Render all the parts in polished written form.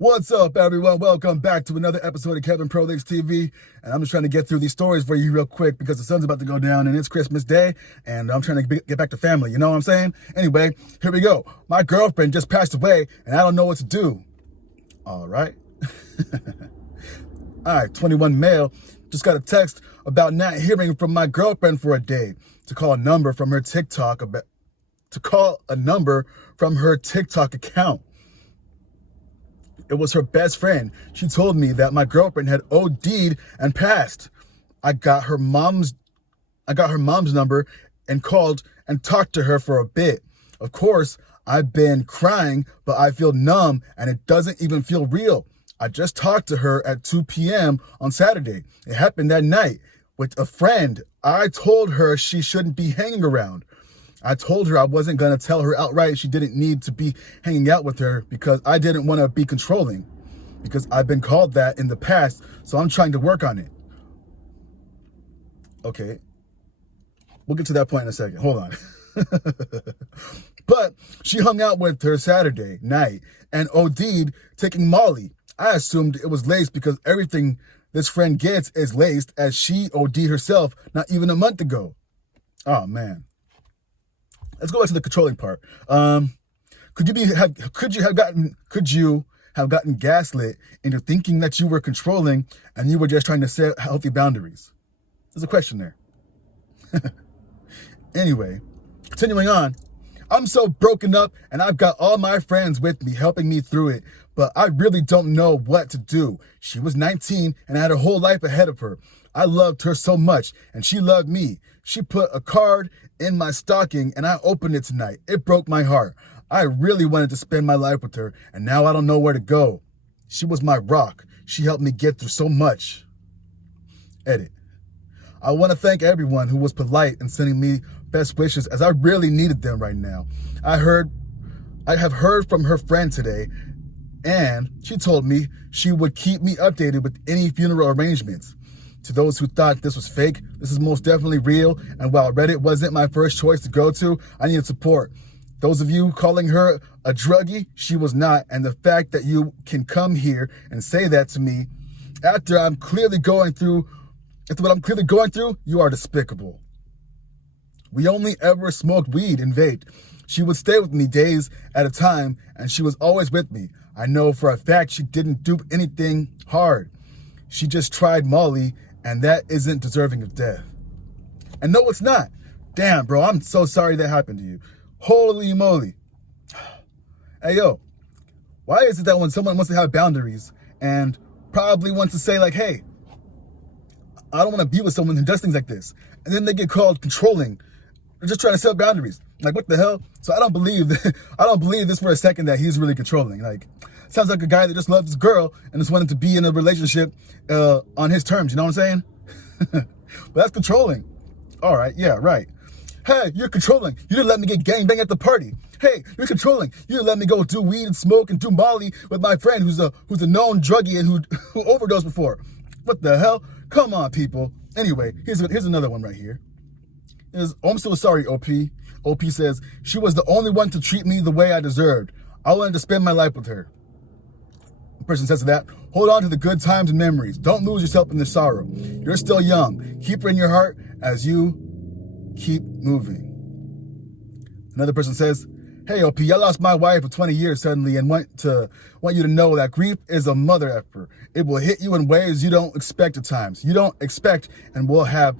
What's up, everyone? Welcome back to another episode of Kevin Pro Leagues TV. And I'm just trying to get through these stories for you real quick because the sun's about to go down and it's Christmas Day and I'm trying to get back to family. You know what I'm saying? Anyway, here we go. My girlfriend just passed away and I don't know what to do. All right. All right, 21 male just got a text about not hearing from my girlfriend for a day to call a number from her TikTok account. It was her best friend. She told me that my girlfriend had OD'd and passed. I got her mom's number and called and talked to her for a bit. Of course, I've been crying, but I feel numb and it doesn't even feel real. I just talked to her at 2 p.m. on Saturday. It happened that night with a friend. I told her she shouldn't be hanging around. I told her I wasn't going to tell her outright she didn't need to be hanging out with her because I didn't want to be controlling, because I've been called that in the past, so I'm trying to work on it. Okay. We'll get to that point in a second. Hold on. But she hung out with her Saturday night and OD'd taking Molly. I assumed it was laced because everything this friend gets is laced, as she OD'd herself not even a month ago. Oh, man. Let's go back to the controlling part. Could you have gotten gaslit into thinking that you were controlling and you were just trying to set healthy boundaries? There's a question there. Anyway, continuing on. I'm so broken up and I've got all my friends with me helping me through it, but I really don't know what to do. She was 19 and had her whole life ahead of her. I loved her so much and she loved me. She put a card in my stocking and I opened it tonight. It broke my heart. I really wanted to spend my life with her and now I don't know where to go. She was my rock. She helped me get through so much. Edit. I want to thank everyone who was polite and sending me best wishes, as I really needed them right now. I have heard from her friend today, and she told me she would keep me updated with any funeral arrangements. To those who thought this was fake, this is most definitely real, and while Reddit wasn't my first choice to go to, I needed support. Those of you calling her a druggie, she was not, and the fact that you can come here and say that to me after what I'm clearly going through, you are despicable. We only ever smoked weed and vaped. She would stay with me days at a time, and she was always with me. I know for a fact she didn't do anything hard. She just tried Molly, and that isn't deserving of death. And no, it's not. Damn, bro, I'm so sorry that happened to you. Holy moly. Hey, yo, why is it that when someone wants to have boundaries and probably wants to say, like, hey, I don't want to be with someone who does things like this, and then they get called controlling, they're just trying to set boundaries. Like, what the hell? So I don't believe this for a second that he's really controlling. Like, sounds like a guy that just loves his girl and just wanted to be in a relationship on his terms. You know what I'm saying? But that's controlling. All right. Yeah, right. Hey, you're controlling. You didn't let me get gangbang at the party. Hey, you're controlling. You didn't let me go do weed and smoke and do Molly with my friend who's a known druggie and who overdosed before. What the hell? Come on, people. Anyway, here's another one right here. I'm so sorry, OP. OP says, she was the only one to treat me the way I deserved. I wanted to spend my life with her. The person says to that, hold on to the good times and memories. Don't lose yourself in the sorrow. You're still young. Keep her in your heart as you keep moving. Another person says, hey, OP, I lost my wife for 20 years suddenly and want you to know that grief is a mother effer. It will hit you in ways you don't expect at times. You don't expect and will have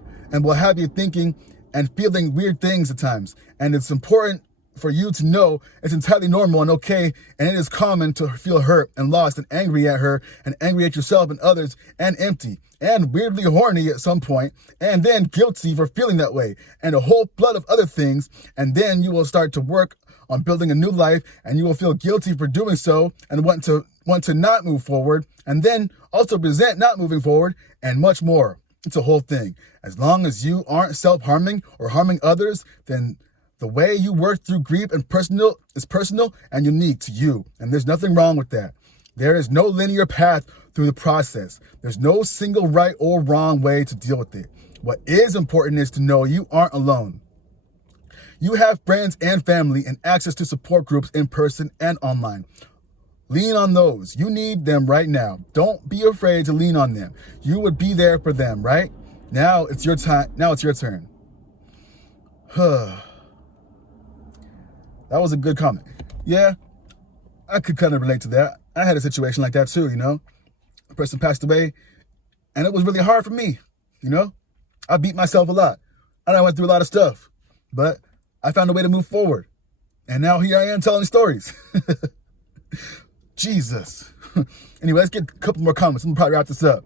you thinking and feeling weird things at times. And it's important for you to know it's entirely normal and okay, and it is common to feel hurt and lost and angry at her and angry at yourself and others and empty and weirdly horny at some point and then guilty for feeling that way and a whole flood of other things. And then you will start to work on building a new life and you will feel guilty for doing so and want to not move forward and then also resent not moving forward and much more. It's a whole thing. As long as you aren't self-harming or harming others, then the way you work through grief is personal and unique to you. And there's nothing wrong with that. There is no linear path through the process. There's no single right or wrong way to deal with it. What is important is to know you aren't alone. You have friends and family and access to support groups in person and online. Lean on those. You need them right now. Don't be afraid to lean on them. You would be there for them, right? Now it's your time. Now it's your turn. That was a good comment. Yeah, I could kind of relate to that. I had a situation like that too, A person passed away, and it was really hard for me, I beat myself a lot. And I went through a lot of stuff. But I found a way to move forward. And now here I am telling stories. Jesus. Anyway, let's get a couple more comments. I'm going to probably wrap this up.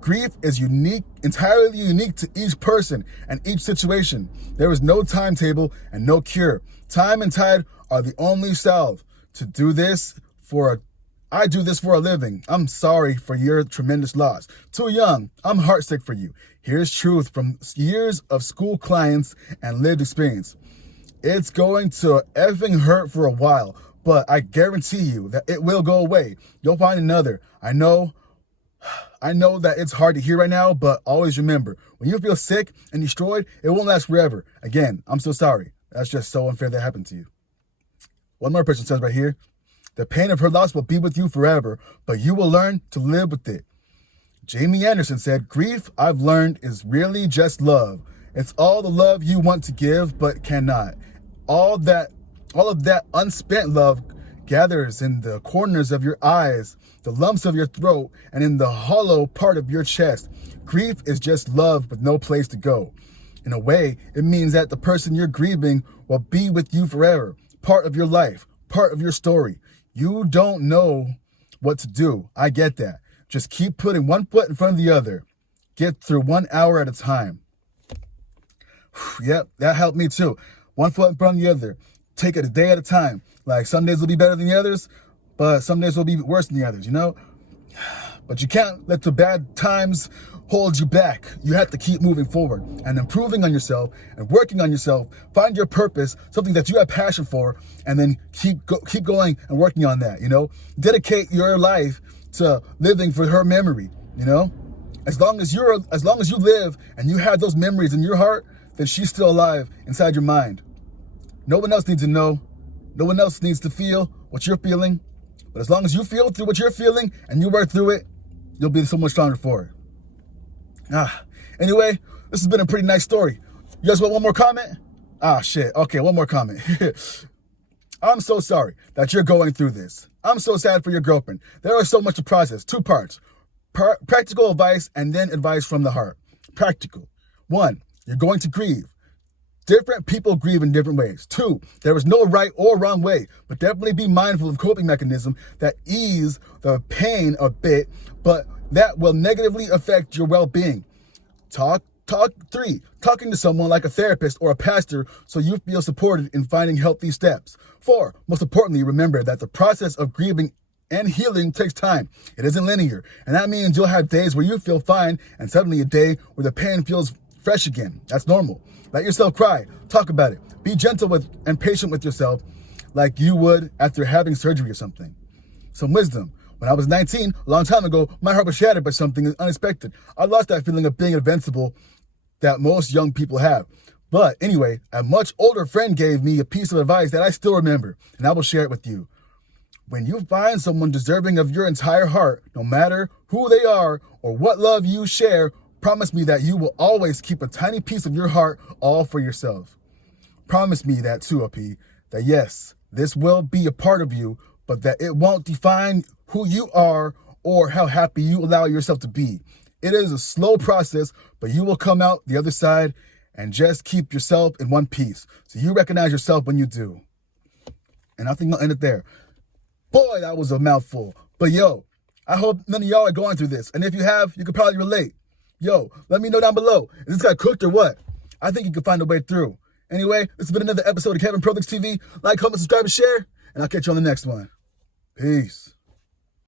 Grief is unique, entirely unique to each person and each situation. There is no timetable and no cure. Time and tide are the only salve. I do this for a living. I'm sorry for your tremendous loss. Too young. I'm heartsick for you. Here's truth from years of school clients and lived experience. It's going to effing hurt for a while, but I guarantee you that it will go away. You'll find another. I know that it's hard to hear right now, but always remember, when you feel sick and destroyed, it won't last forever. Again, I'm so sorry. That's just so unfair that happened to you. One more person says right here, the pain of her loss will be with you forever, but you will learn to live with it. Jamie Anderson said, grief, I've learned, is really just love. It's all the love you want to give, but cannot. All of that unspent love gathers in the corners of your eyes, the lumps of your throat, and in the hollow part of your chest. Grief is just love with no place to go. In a way, it means that the person you're grieving will be with you forever, part of your life, part of your story. You don't know what to do. I get that. Just keep putting one foot in front of the other. Get through 1 hour at a time. Yep, that helped me too. One foot in front of the other. Take it a day at a time. Like some days will be better than the others, but some days will be worse than the others, But you can't let the bad times hold you back. You have to keep moving forward and improving on yourself and working on yourself. Find your purpose, something that you have passion for, and then keep going and working on that, Dedicate your life to living for her memory, As long as you live and you have those memories in your heart, then she's still alive inside your mind. No one else needs to know. No one else needs to feel what you're feeling. But as long as you feel through what you're feeling and you work through it, you'll be so much stronger for it. Anyway, this has been a pretty nice story. You guys want one more comment? Shit. Okay, one more comment. I'm so sorry that you're going through this. I'm so sad for your girlfriend. There is so much to process. 2 parts. Practical advice and then advice from the heart. Practical. 1, you're going to grieve. Different people grieve in different ways. 2, there is no right or wrong way, but definitely be mindful of coping mechanisms that ease the pain a bit, but that will negatively affect your well-being. 3, talking to someone like a therapist or a pastor so you feel supported in finding healthy steps. 4, most importantly, remember that the process of grieving and healing takes time. It isn't linear, and that means you'll have days where you feel fine and suddenly a day where the pain feels fresh again. That's normal. Let yourself cry. Talk about it. Be gentle with and patient with yourself like you would after having surgery or something. Some wisdom. When I was 19, a long time ago, my heart was shattered by something unexpected. I lost that feeling of being invincible that most young people have. But anyway, a much older friend gave me a piece of advice that I still remember, and I will share it with you. When you find someone deserving of your entire heart, no matter who they are or what love you share, promise me that you will always keep a tiny piece of your heart all for yourself. Promise me that too, OP, that yes, this will be a part of you, but that it won't define who you are or how happy you allow yourself to be. It is a slow process, but you will come out the other side and just keep yourself in one piece. So you recognize yourself when you do. And I think I'll end it there. Boy, that was a mouthful. But yo, I hope none of y'all are going through this. And if you have, you could probably relate. Yo, let me know down below. Is this guy cooked or what? I think you can find a way through. Anyway, this has been another episode of Kevin Prolix TV. Like, comment, subscribe, and share. And I'll catch you on the next one. Peace.